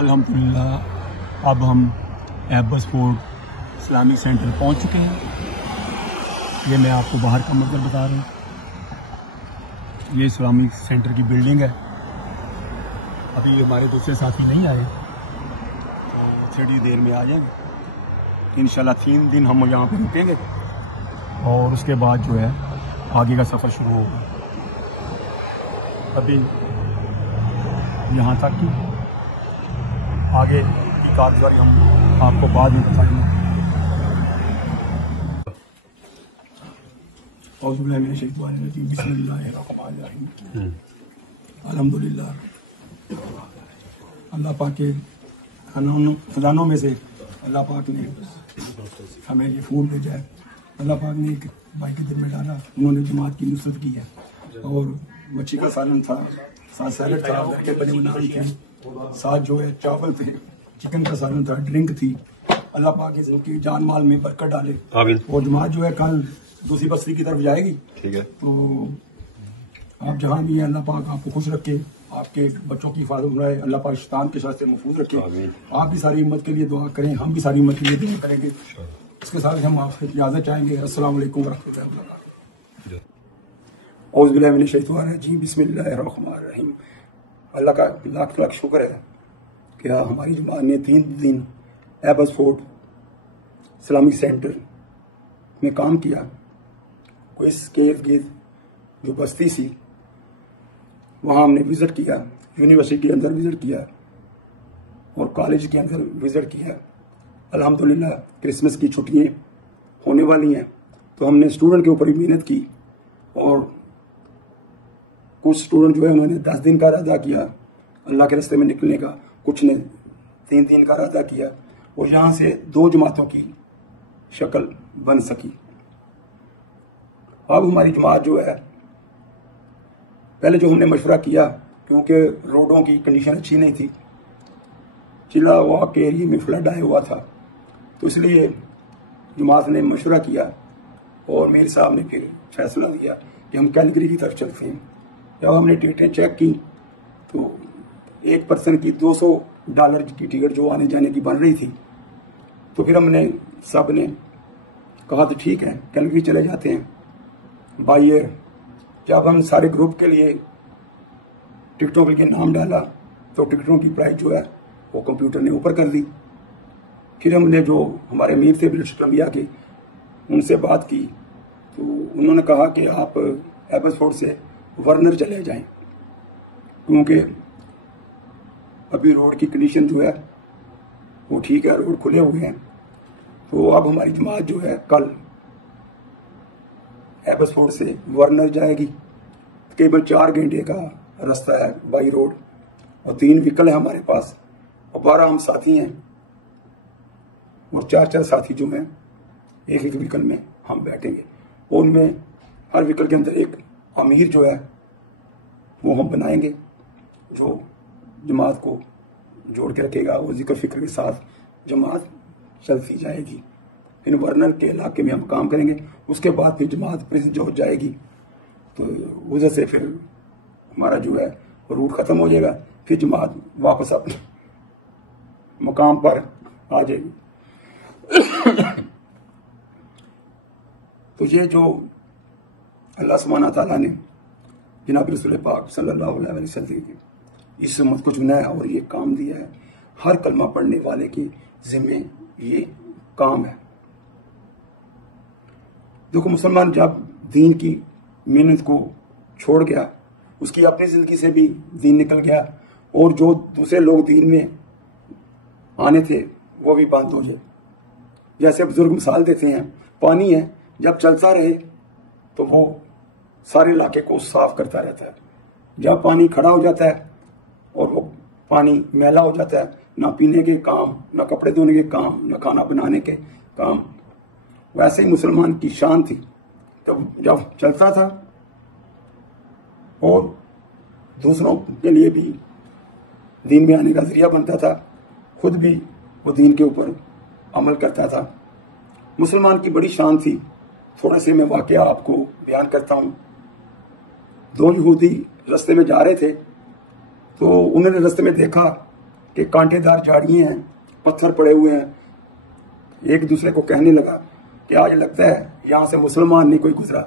अल्हम्दुलिल्लाह अब हम एबस फोर्ट इस्लामिक सेंटर पहुंच चुके हैं। ये मैं आपको बाहर का मंजर बता रहा हूँ। ये इस्लामिक सेंटर की बिल्डिंग है। अभी हमारे दूसरे साथी नहीं आए तो थोड़ी देर में आ जाएंगे इंशाल्लाह। 3 दिन हम यहाँ पे रुकेंगे और उसके बाद जो है आगे का सफ़र शुरू होगा। अभी यहाँ तक की आगे की कारगुजारी हम आपको बाद में बताएंगे। अल्हम्दुलिल्लाह, अल्लाह पाक के खजानों में से अल्लाह पाक ने हमें ये फूल भेजा है। अल्लाह पाक ने एक भाई के दिल में डाला, उन्होंने जमात की नुसरत की है। और मच्छी का सालन था, साथ सैलड था, घर के बने नान थे, साथ जो है चावल थे, चिकन का सालन था, ड्रिंक थी। अल्लाह पाक की जान माल में बरकत डाले। और जमात जो है कल दूसरी बस्ती की तरफ जाएगी। ठीक है, तो आप जहाँ भी हैं अल्लाह पाक आपको खुश रखे, आपके बच्चों की हिफाजत बनाए, अल्लाह पाक शैतान के शर से महफूज रखे। आप भी सारी उम्मत के लिए दुआ करें, हम भी सारी उम्मत के लिए दुआ करेंगे। इसके साथ हम आपसे इजाज़त चाहेंगे। अस्सलाम वालेकुम वरहमतुल्लाहि वबरकातुहू। औज़ु बिल्लाहि मिनश शैतानिर रजीम, बिस्मिल्लाहिर रहमानिर रहीम। अल्लाह का लाख लाख शुक्र है कि हमारी जमात ने 3 दिन एबस फोर्ट इस्लामिक सेंटर में काम किया। कोई इसके इर्द गिर्द जो बस्ती सी वहाँ हमने विज़िट किया, यूनिवर्सिटी के अंदर विज़िट किया और कॉलेज के अंदर विज़िट किया। अल्हम्दुलिल्लाह क्रिसमस की छुट्टियाँ होने वाली हैं तो हमने स्टूडेंट के ऊपर भी मेहनत की और कुछ स्टूडेंट जो है उन्होंने 10 दिन का इरादा किया अल्लाह के रास्ते में निकलने का, कुछ ने 3 दिन का इरादा किया और यहाँ से 2 जमातों की शक्ल बन सकी। अब हमारी जमात जो है, पहले जो हमने मशवरा किया, क्योंकि रोडों की कंडीशन अच्छी नहीं थी, चिला वाक के एरिए में फ्लड आया हुआ था, तो इसलिए जमात ने मशवरा किया और मेरे साहब ने फिर फैसला लिया कि हम कैलगरी की तरफ चलते हैं। जब हमने टिकटें चेक की तो एक पर्सन की $200 की टिकट जो आने जाने की बन रही थी, तो फिर हमने सब ने कहा तो ठीक है कैलगरी चले जाते हैं बाई एयर। जब हम सारे ग्रुप के लिए टिकटों के लिए नाम डाला तो टिकटों की प्राइस जो है वो कंप्यूटर ने ऊपर कर दी। फिर हमने जो हमारे अमीर थे ब्रिटिश कोलंबिया के, उनसे बात की तो उन्होंने कहा कि आप एबस फोर्ट से वर्नर चले जाएं, क्योंकि अभी रोड की कंडीशन जो है वो ठीक है, रोड खुले हुए हैं। तो अब हमारी जमात जो है कल एबस फोर्ट से वर्नर जाएगी। तकरीबन 4 घंटे का रास्ता है बाई रोड और 3 व्हीकल है हमारे पास और 12 हम साथी हैं और 4-4 साथी जो हैं एक व्हीकल में हम बैठेंगे और उनमें हर व्हीकल के अंदर एक अमीर जो है वो हम बनाएंगे जो जमात को जोड़ के रखेगा और जिक्र फिक्र के साथ जमात चलती जाएगी। फिर वर्नर के इलाके में हम काम करेंगे, उसके बाद फिर जमात प्रेस जो हो जाएगी तो उधर से फिर हमारा जो है रूट ख़त्म हो जाएगा, फिर जमात वापस अपने मुकाम पर आ जाएगी। तो ये जो अल्लाह सुब्हानहू तआला ने जनाब रसूल पाक सल्लल्लाहु अलैहि वसल्लम की इस उम्मत को चुना है और ये काम दिया है, हर कलमा पढ़ने वाले की जिम्मे ये काम है। देखो, मुसलमान जब दीन की मेहनत को छोड़ गया, उसकी अपनी जिंदगी से भी दीन निकल गया और जो दूसरे लोग दीन में आने थे वो भी बंद हो जाए। जैसे बुजुर्ग मिसाल देते हैं, पानी है जब चलता रहे तो वो सारे इलाके को साफ करता रहता है। जब पानी खड़ा हो जाता है और वो पानी मैला हो जाता है, ना पीने के काम, ना कपड़े धोने के काम, ना खाना बनाने के काम। वैसे ही मुसलमान की शान थी, तो जब चलता था और दूसरों के लिए भी दीन में आने का जरिया बनता था, खुद भी वो दीन के ऊपर अमल करता था। मुसलमान की बड़ी शान थी। थोड़े से मैं वाकया आपको बयान करता हूँ। 2 यहूदी रास्ते में जा रहे थे तो उन्होंने रास्ते में देखा کہ کانٹےدار جھاڑیاں ہیں، پتھر پڑے ہوئے ہیں، ایک دوسرے کو کہنے لگا کہ آج لگتا ہے یہاں سے مسلمان نہیں کوئی گزرا،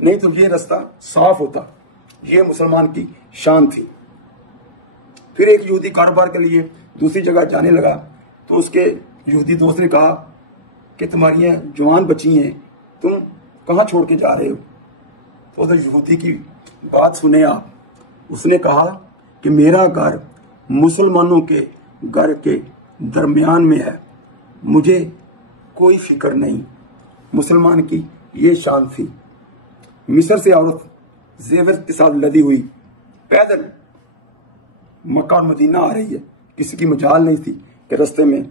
نہیں تو یہ رستہ صاف ہوتا۔ یہ مسلمان کی شان تھی۔ پھر ایک یہودی کاروبار کے لیے دوسری جگہ جانے لگا تو اس کے یہودی دوست نے کہا کہ تمہاری جوان بچی ہیں، تم کہاں چھوڑ کے جا رہے ہو؟ تو ادھر یہودی کی بات سنیں آپ، اس نے کہا کہ میرا گھر مسلمانوں کے گھر کے درمیان میں ہے، مجھے کوئی فکر نہیں۔ مسلمان کی یہ شان تھی۔ مصر سے عورت زیور کے ساتھ لدی ہوئی پیدل مکہ اور مدینہ آ رہی ہے، کسی کی مجال نہیں تھی کہ رستے میں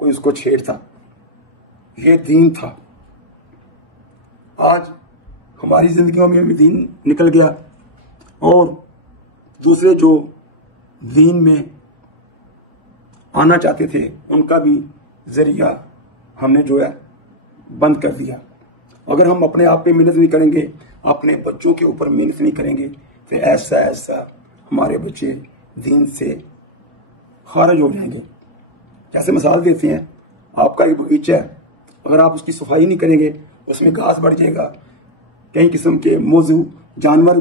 کوئی اس کو چھیڑتا۔ یہ دین تھا۔ آج ہماری زندگیوں میں بھی دین نکل گیا، اور دوسرے جو دین میں آنا چاہتے تھے ان کا بھی ذریعہ ہم نے جو ہے بند کر دیا۔ اگر ہم اپنے آپ پہ محنت نہیں کریں گے، اپنے بچوں کے اوپر محنت نہیں کریں گے، تو ایسا ہمارے بچے دین سے خارج ہو جائیں گے۔ جیسے مثال دیتے ہیں، آپ کا ایک باغیچہ ہے، اگر آپ اس کی صفائی نہیں کریں گے، اس میں گھاس بڑھ جائے گا، کئی قسم کے موضوع جانور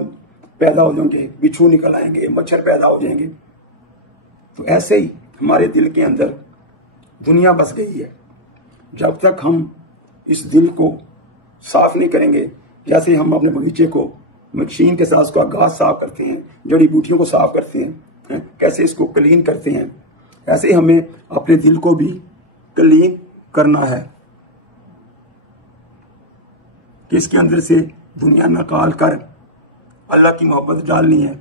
پیدا ہو جائیں گے، بچھو نکل آئیں گے، مچھر پیدا ہو جائیں گے۔ تو ایسے ہی ہمارے دل کے اندر دنیا بس گئی ہے۔ جب تک ہم اس دل کو صاف نہیں کریں گے، جیسے ہم اپنے باغیچے کو مشین کے ساتھ اس کا گھاس صاف کرتے ہیں، جڑی بوٹیوں کو صاف کرتے ہیں، کیسے اس کو کلین کرتے ہیں، ایسے ہمیں اپنے دل کو بھی کلین کرنا ہے کہ اس کے اندر سے دنیا نکال کر اللہ کی محبت ڈالنی ہے،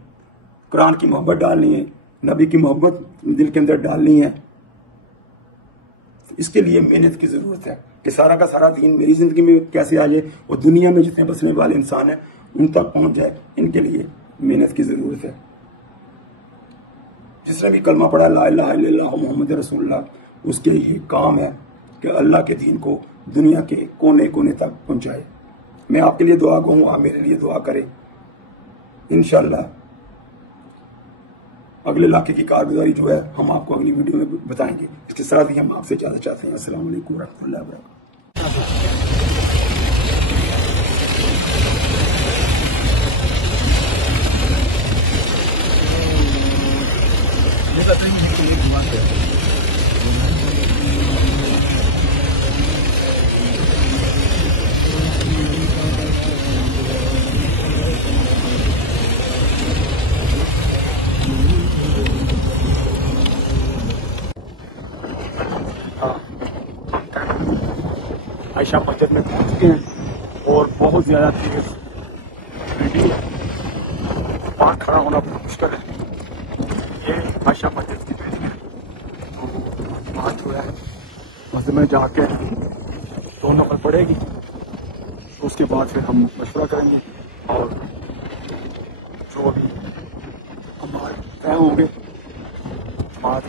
قرآن کی محبت ڈالنی ہے، نبی کی محبت دل کے اندر ڈالنی ہے۔ اس کے لیے محنت کی ضرورت ہے کہ سارا کا سارا دین میری زندگی میں کیسے آ جائے اور دنیا میں جتنے بسنے والے انسان ہیں ان تک پہنچ جائے۔ ان کے لیے محنت کی ضرورت ہے۔ جس نے بھی کلمہ پڑھا لا الہ الا اللہ محمد رسول اللہ، اس کے یہ کام ہے کہ اللہ کے دین کو دنیا کے کونے کونے تک پہنچائے۔ میں آپ کے لیے دعا گو ہوں، آپ میرے لیے دعا کریں۔ انشاءاللہ اگلے علاقے کی کارگزاری جو ہے ہم آپ کو اگلی ویڈیو میں بتائیں گے۔ اس کے ساتھ ہی ہم آپ سے اجازت چاہتے ہیں۔ السلام علیکم ورحمۃ اللہ وبرکاتہ۔ عائشہ مسجد میں پہنچ چکے ہیں اور بہت زیادہ تیز ٹھنڈی ہے، باہر کھڑا ہونا بہت مشکل ہے۔ یہ عائشہ مسجد کی بلڈنگ ہے، وہاں جو ہے مسجد میں جا کے 2 نمبر پڑے گی، اس کے بعد پھر ہم مشورہ کریں گے اور جو بھی ہمارے طے ہوں گے جماعت